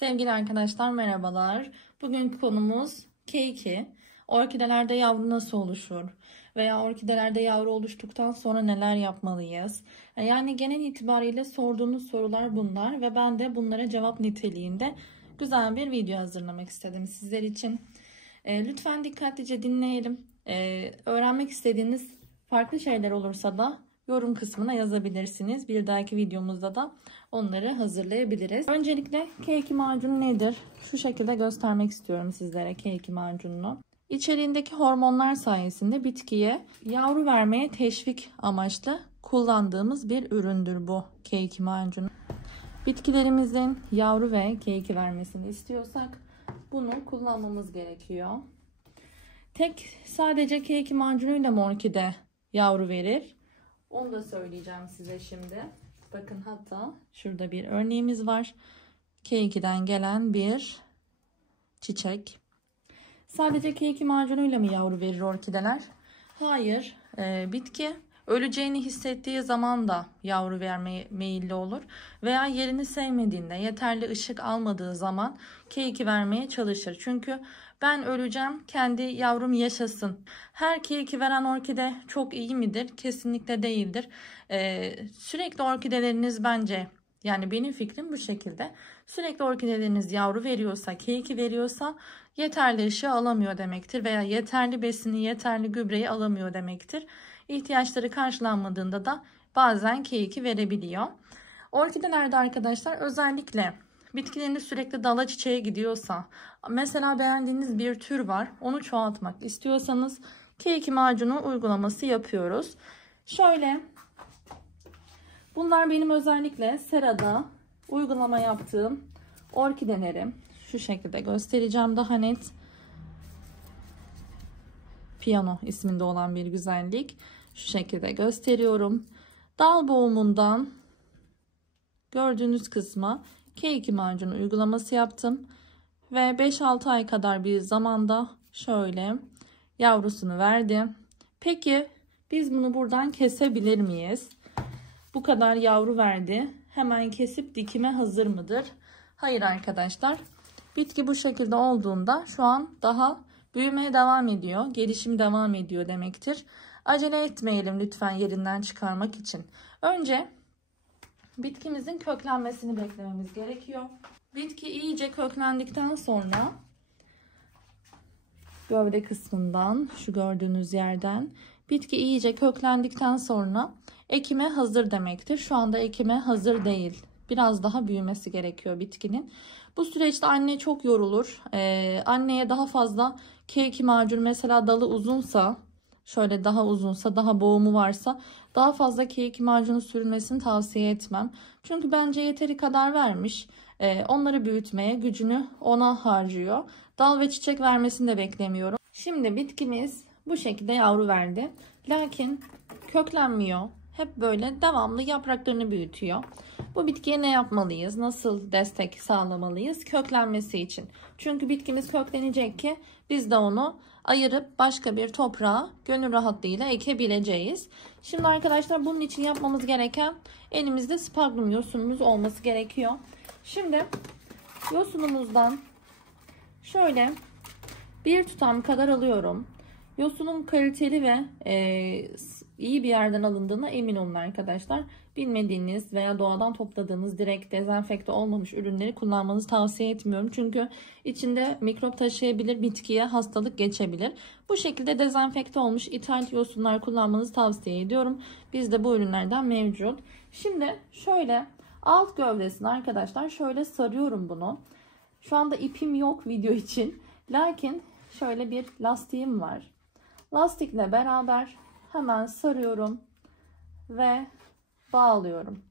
Sevgili arkadaşlar merhabalar. Bugünkü konumuz K2. Orkidelerde yavru nasıl oluşur? Veya orkidelerde yavru oluştuktan sonra neler yapmalıyız? Yani genel itibariyle sorduğunuz sorular bunlar ve ben de bunlara cevap niteliğinde güzel bir video hazırlamak istedim sizler için. Lütfen dikkatlice dinleyelim. Öğrenmek istediğiniz farklı şeyler olursa da yorum kısmına yazabilirsiniz. Bir dahaki videomuzda da onları hazırlayabiliriz. Öncelikle K2 macunu nedir? Şu şekilde göstermek istiyorum sizlere K2 macununu. İçeriğindeki hormonlar sayesinde bitkiye yavru vermeye teşvik amaçlı kullandığımız bir üründür bu K2 macunu. Bitkilerimizin yavru ve K2 vermesini istiyorsak bunu kullanmamız gerekiyor. Sadece K2 macunuyla mı orkide yavru verir? Onu da söyleyeceğim size şimdi. Bakın hatta şurada bir örneğimiz var. K2'den gelen bir çiçek. Sadece K2 macunuyla mı yavru verir orkideler? Hayır. Bitki öleceğini hissettiği zaman da yavru vermeye meyilli olur. Veya yerini sevmediğinde, yeterli ışık almadığı zaman K2 vermeye çalışır. Çünkü ben öleceğim, kendi yavrum yaşasın. Her K2 veren orkide çok iyi midir? Kesinlikle değildir. Sürekli orkideleriniz bence, yani benim fikrim bu şekilde. Sürekli orkideleriniz yavru veriyorsa, K2 veriyorsa yeterli ışığı alamıyor demektir. Veya yeterli besini, yeterli gübreyi alamıyor demektir. İhtiyaçları karşılanmadığında da bazen K2 verebiliyor. Orkidelerde arkadaşlar özellikle bitkileriniz sürekli dala çiçeğe gidiyorsa, mesela beğendiğiniz bir tür var, onu çoğaltmak istiyorsanız K2 macunu uygulaması yapıyoruz. Şöyle, bunlar benim özellikle serada uygulama yaptığım orkidelerim. Şu şekilde göstereceğim daha net. Piyano isminde olan bir güzellik. Şu şekilde gösteriyorum. Dal boğumundan gördüğünüz kısma K2 macunu uygulaması yaptım. Ve 5-6 ay kadar bir zamanda şöyle yavrusunu verdi. Peki biz bunu buradan kesebilir miyiz? Bu kadar yavru verdi. Hemen kesip dikime hazır mıdır? Hayır arkadaşlar. Bitki bu şekilde olduğunda şu an daha büyümeye devam ediyor. Gelişim devam ediyor demektir. Acele etmeyelim lütfen yerinden çıkarmak için. Önce bitkimizin köklenmesini beklememiz gerekiyor. Bitki iyice köklendikten sonra gövde kısmından, şu gördüğünüz yerden bitki iyice köklendikten sonra ekime hazır demektir. Şu anda ekime hazır değil. Biraz daha büyümesi gerekiyor bitkinin. Bu süreçte anne çok yorulur. Anneye daha fazla K2 macunu, mesela dalı uzunsa, şöyle daha uzunsa, daha boğumu varsa daha fazla K2 macunu sürülmesini tavsiye etmem. Çünkü bence yeteri kadar vermiş. Onları büyütmeye gücünü ona harcıyor. Dal ve çiçek vermesini de beklemiyorum. Şimdi bitkimiz bu şekilde yavru verdi. Lakin köklenmiyor. Hep böyle devamlı yapraklarını büyütüyor. Bu bitkiye ne yapmalıyız? Nasıl destek sağlamalıyız? Köklenmesi için. Çünkü bitkimiz köklenecek ki biz de onu ayırıp başka bir toprağa gönül rahatlığıyla ekebileceğiz. Şimdi arkadaşlar bunun için yapmamız gereken, elimizde spagyum yosunumuz olması gerekiyor. Şimdi yosunumuzdan şöyle bir tutam kadar alıyorum. Yosunun kaliteli ve iyi bir yerden alındığına emin olun arkadaşlar. Bilmediğiniz veya doğadan topladığınız direkt dezenfekte olmamış ürünleri kullanmanızı tavsiye etmiyorum. Çünkü içinde mikrop taşıyabilir, bitkiye hastalık geçebilir. Bu şekilde dezenfekte olmuş ithal yosunlar kullanmanızı tavsiye ediyorum. Bizde bu ürünlerden mevcut. Şimdi şöyle alt gövdesini arkadaşlar şöyle sarıyorum bunu. Şu anda ipim yok video için. Lakin şöyle bir lastiğim var. Lastikle beraber hemen sarıyorum ve bağlıyorum.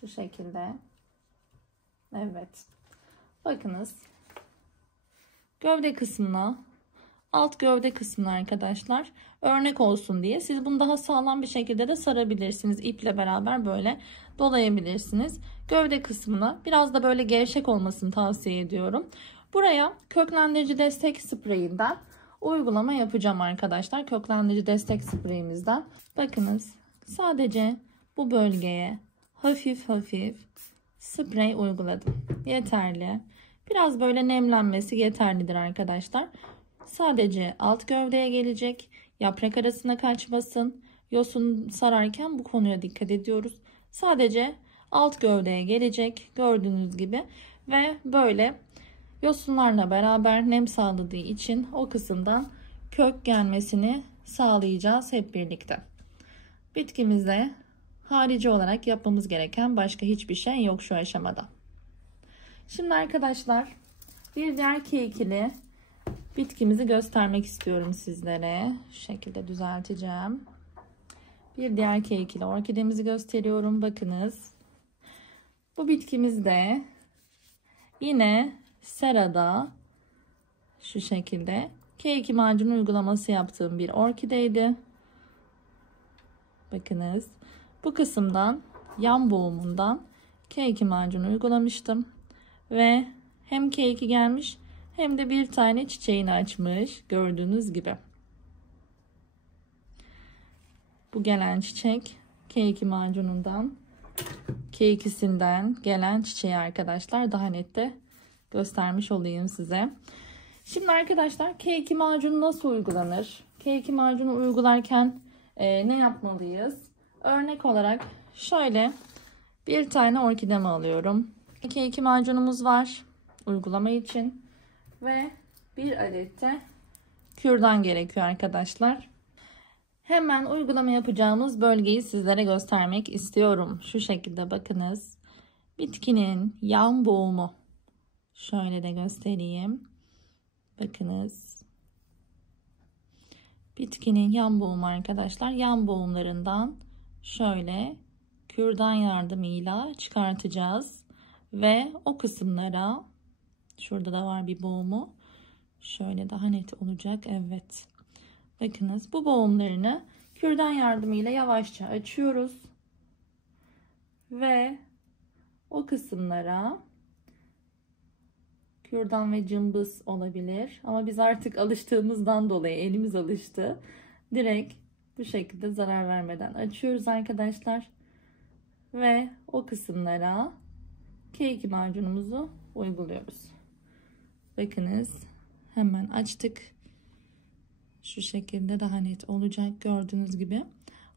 Şu şekilde. Evet. Bakınız. Gövde kısmına, alt gövde kısmına arkadaşlar örnek olsun diye siz bunu daha sağlam bir şekilde de sarabilirsiniz. İple beraber böyle dolayabilirsiniz. Gövde kısmına biraz da böyle gevşek olmasını tavsiye ediyorum. Buraya köklendirici destek spreyinden uygulama yapacağım arkadaşlar. Köklendirici destek spreyimizden. Bakınız sadece bu bölgeye hafif hafif sprey uyguladım. Yeterli. Biraz böyle nemlenmesi yeterlidir arkadaşlar. Sadece alt gövdeye gelecek. Yaprak arasına kaçmasın. Yosun sararken bu konuya dikkat ediyoruz. Sadece alt gövdeye gelecek. Gördüğünüz gibi. Ve böyle yosunlarla beraber nem sağladığı için o kısımdan kök gelmesini sağlayacağız hep birlikte. Bitkimizde harici olarak yapmamız gereken başka hiçbir şey yok şu aşamada. Şimdi arkadaşlar bir diğer kekili bitkimizi göstermek istiyorum sizlere. Şu şekilde düzelteceğim. Bir diğer kekili orkidemizi gösteriyorum. Bakınız. Bu bitkimiz de yine serada şu şekilde K2 macunu uygulaması yaptığım bir orkideydi. Bakınız. Bu kısımdan yan boğumundan K2 macunu uygulamıştım. Ve hem K2 gelmiş hem de bir tane çiçeğini açmış. Gördüğünüz gibi. Bu gelen çiçek K2 macunundan, K2'sinden gelen çiçeği arkadaşlar. Daha net de göstermiş olayım size. Şimdi arkadaşlar K2 macunu nasıl uygulanır? K2 macunu uygularken ne yapmalıyız? Örnek olarak şöyle bir tane orkidemi alıyorum. K2 macunumuz var uygulama için ve bir adet de kürdan gerekiyor arkadaşlar. Hemen uygulama yapacağımız bölgeyi sizlere göstermek istiyorum. Şu şekilde bakınız. Bitkinin yan boğumu. Şöyle de göstereyim. Bakınız. Bitkinin yan boğumu arkadaşlar. Yan boğumlarından şöyle kürdan yardımıyla çıkartacağız. Ve o kısımlara, şurada da var bir boğumu. Şöyle daha net olacak. Evet. Bakınız bu boğumlarını kürdan yardımıyla yavaşça açıyoruz. Ve o kısımlara kürdan ve cımbız olabilir. Ama biz artık alıştığımızdan dolayı elimiz alıştı. Direkt bu şekilde zarar vermeden açıyoruz arkadaşlar. Ve o kısımlara K2 macunumuzu uyguluyoruz. Bakınız hemen açtık. Şu şekilde daha net olacak. Gördüğünüz gibi.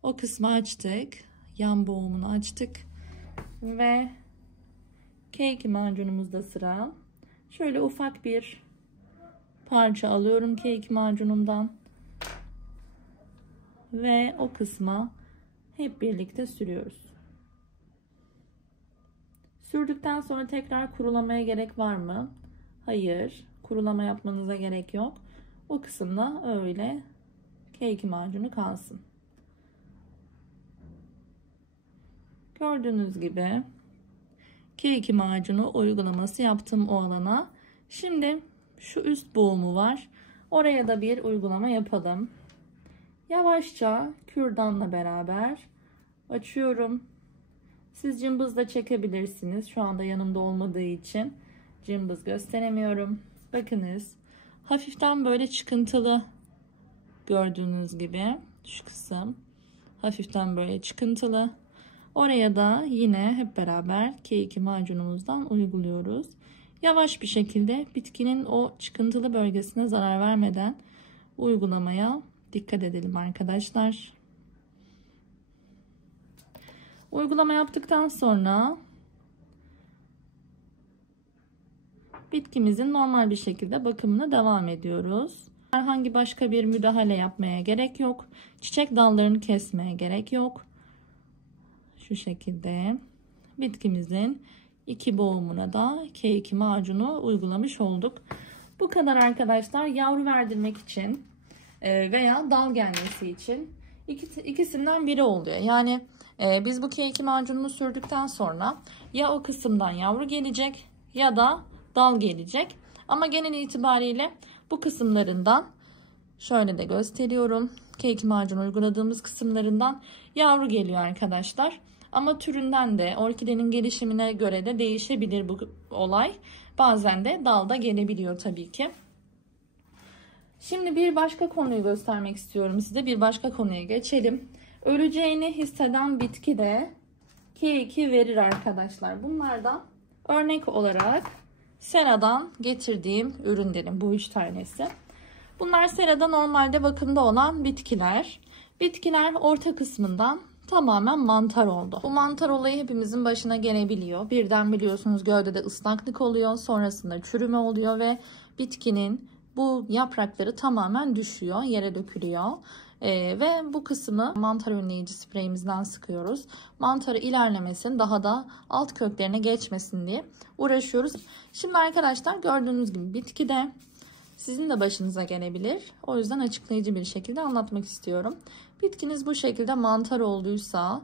O kısmı açtık. Yan boğumunu açtık. Ve K2 macunumuzda sıra. Şöyle ufak bir parça alıyorum K2 macunumdan. Ve o kısma hep birlikte sürüyoruz. Sürdükten sonra tekrar kurulamaya gerek var mı? Hayır. Kurulama yapmanıza gerek yok. O kısımda öyle K2 macunu kalsın. Gördüğünüz gibi K2 macunu uygulaması yaptım o alana. Şimdi şu üst boğumu var. Oraya da bir uygulama yapalım. Yavaşça kürdanla beraber açıyorum. Siz cımbızla çekebilirsiniz. Şu anda yanımda olmadığı için cımbız gösteremiyorum. Bakınız. Hafiften böyle çıkıntılı, gördüğünüz gibi şu kısım hafiften böyle çıkıntılı. Oraya da yine hep beraber K2 macunumuzdan uyguluyoruz. Yavaş bir şekilde bitkinin o çıkıntılı bölgesine zarar vermeden uygulamaya dikkat edelim arkadaşlar. Uygulama yaptıktan sonra bitkimizin normal bir şekilde bakımına devam ediyoruz. Herhangi başka bir müdahale yapmaya gerek yok. Çiçek dallarını kesmeye gerek yok. Şu şekilde bitkimizin iki boğumuna da K2 macunu uygulamış olduk. Bu kadar arkadaşlar. Yavru verdirmek için veya dal gelmesi için ikisinden biri oluyor. Yani biz bu K2 macununu sürdükten sonra ya o kısımdan yavru gelecek ya da dal gelecek. Ama genel itibariyle bu kısımlarından şöyle de gösteriyorum. K2 macunu uyguladığımız kısımlarından yavru geliyor arkadaşlar. Ama türünden de orkidenin gelişimine göre de değişebilir bu olay. Bazen de dalda gelebiliyor tabii ki. Şimdi bir başka konuyu göstermek istiyorum size. Bir başka konuya geçelim. Öleceğini hisseden bitki de K2 verir arkadaşlar. Bunlardan örnek olarak Sera'dan getirdiğim ürünlerim bu 3 tanesi. Bunlar serada normalde bakımda olan bitkiler. Bitkiler orta kısmından tamamen mantar oldu. Bu mantar olayı hepimizin başına gelebiliyor. Birden biliyorsunuz gövdede ıslaklık oluyor. Sonrasında çürüme oluyor ve bitkinin bu yaprakları tamamen düşüyor. Yere dökülüyor. Ve bu kısmı mantar önleyici spreyimizden sıkıyoruz. Mantarı ilerlemesin, daha da alt köklerine geçmesin diye uğraşıyoruz. Şimdi arkadaşlar gördüğünüz gibi bitkide sizin de başınıza gelebilir. O yüzden açıklayıcı bir şekilde anlatmak istiyorum. Bitkiniz bu şekilde mantar olduysa,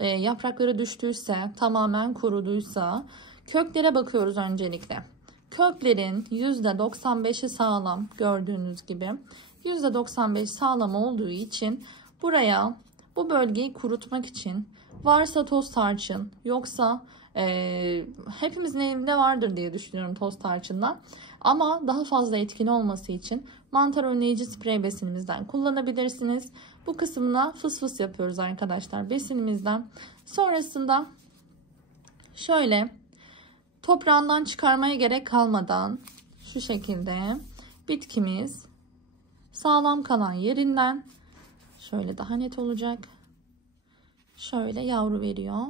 yaprakları düştüyse, tamamen kuruduysa köklere bakıyoruz öncelikle. Köklerin %95'i sağlam gördüğünüz gibi. %95 sağlam olduğu için buraya bu bölgeyi kurutmak için varsa toz tarçın, yoksa hepimizin evinde vardır diye düşünüyorum toz tarçından. Ama daha fazla etkin olması için mantar önleyici sprey besinimizden kullanabilirsiniz. Bu kısmına fıs fıs yapıyoruz arkadaşlar besinimizden. Sonrasında şöyle toprağından çıkarmaya gerek kalmadan şu şekilde bitkimiz sağlam kalan yerinden şöyle daha net olacak. Şöyle yavru veriyor.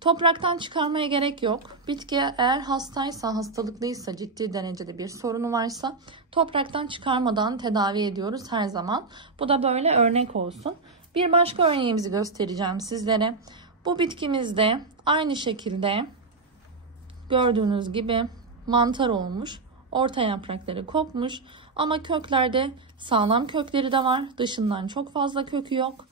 Topraktan çıkarmaya gerek yok. Bitki eğer hastaysa, hastalıklıysa, ciddi derecede bir sorunu varsa topraktan çıkarmadan tedavi ediyoruz her zaman. Bu da böyle örnek olsun. Bir başka örneğimizi göstereceğim sizlere. Bu bitkimizde aynı şekilde gördüğünüz gibi mantar olmuş. Orta yaprakları kopmuş ama köklerde sağlam kökleri de var. Dışından çok fazla kökü yok.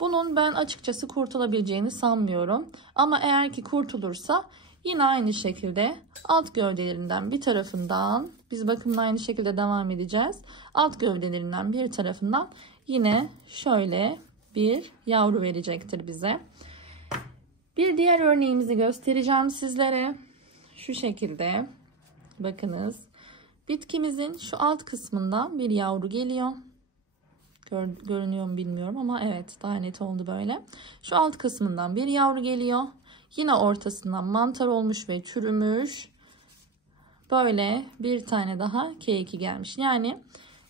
Bunun ben açıkçası kurtulabileceğini sanmıyorum. Ama eğer ki kurtulursa yine aynı şekilde alt gövdelerinden bir tarafından, biz bakımla aynı şekilde devam edeceğiz. Alt gövdelerinden bir tarafından yine şöyle bir yavru verecektir bize. Bir diğer örneğimizi göstereceğim sizlere. Şu şekilde bakınız. Bitkimizin şu alt kısmından bir yavru geliyor. Görünüyor mu bilmiyorum ama evet, daha net oldu böyle. Şu alt kısmından bir yavru geliyor. Yine ortasından mantar olmuş ve çürümüş. Böyle bir tane daha K2 gelmiş. Yani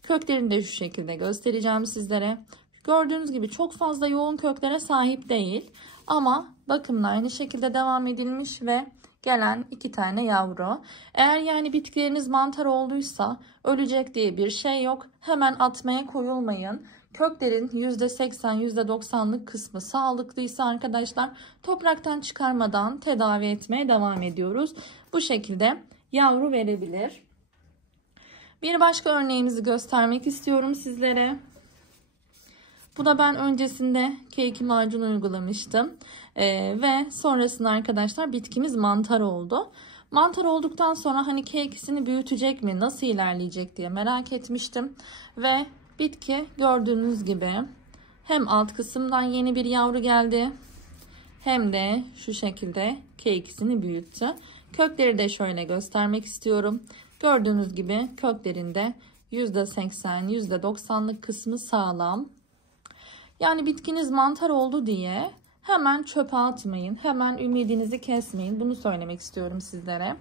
köklerini de şu şekilde göstereceğim sizlere. Gördüğünüz gibi çok fazla yoğun köklere sahip değil. Ama bakımla aynı şekilde devam edilmiş ve gelen 2 tane yavru. Eğer yani bitkileriniz mantar olduysa ölecek diye bir şey yok. Hemen atmaya koyulmayın. Köklerin %80, %90'lık kısmı sağlıklıysa arkadaşlar topraktan çıkarmadan tedavi etmeye devam ediyoruz. Bu şekilde yavru verebilir. Bir başka örneğimizi göstermek istiyorum sizlere. Bu da ben öncesinde K2 macun uygulamıştım. Ve sonrasında arkadaşlar bitkimiz mantar oldu. Mantar olduktan sonra hani K2'sini büyütecek mi, nasıl ilerleyecek diye merak etmiştim. Ve bitki gördüğünüz gibi hem alt kısımdan yeni bir yavru geldi, hem de şu şekilde K2'sini büyüttü. Kökleri de şöyle göstermek istiyorum. Gördüğünüz gibi köklerinde %80, %90'lık kısmı sağlam. Yani bitkiniz mantar oldu diye hemen çöpe atmayın. Hemen ümidinizi kesmeyin. Bunu söylemek istiyorum sizlere.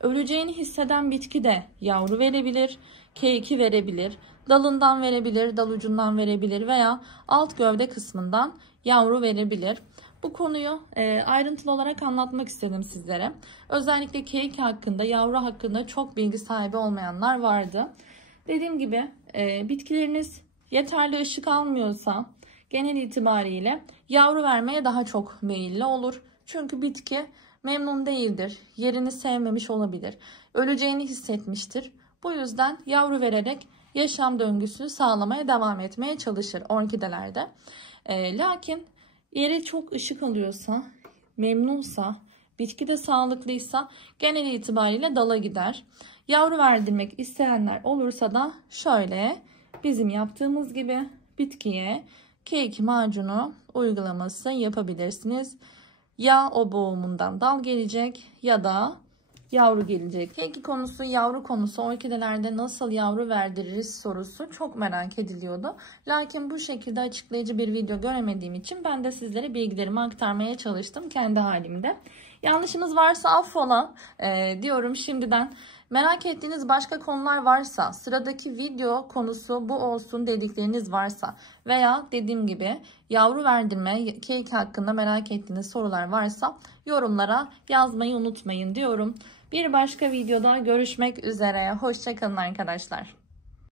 Öleceğini hisseden bitki de yavru verebilir. K2 verebilir. Dalından verebilir. Dal ucundan verebilir. Veya alt gövde kısmından yavru verebilir. Bu konuyu ayrıntılı olarak anlatmak istedim sizlere. Özellikle K2 hakkında, yavru hakkında çok bilgi sahibi olmayanlar vardı. Dediğim gibi bitkileriniz yeterli ışık almıyorsa genel itibariyle yavru vermeye daha çok meyilli olur. Çünkü bitki memnun değildir. Yerini sevmemiş olabilir. Öleceğini hissetmiştir. Bu yüzden yavru vererek yaşam döngüsünü sağlamaya devam etmeye çalışır orkidelerde. Lakin yeri çok ışık alıyorsa, memnunsa, bitki de sağlıklıysa genel itibariyle dala gider. Yavru verdirmek isteyenler olursa da şöyle bizim yaptığımız gibi bitkiye K2 macunu uygulaması yapabilirsiniz. Ya o boğumundan dal gelecek ya da yavru gelecek. Keki konusu, yavru konusu, orkidelerde nasıl yavru verdiririz sorusu çok merak ediliyordu. Lakin bu şekilde açıklayıcı bir video göremediğim için ben de sizlere bilgilerimi aktarmaya çalıştım kendi halimde. Yanlışınız varsa affola diyorum şimdiden. Merak ettiğiniz başka konular varsa, sıradaki video konusu bu olsun dedikleriniz varsa veya dediğim gibi yavru verdirme, kek hakkında merak ettiğiniz sorular varsa yorumlara yazmayı unutmayın diyorum. Bir başka videoda görüşmek üzere. Hoşça kalın arkadaşlar.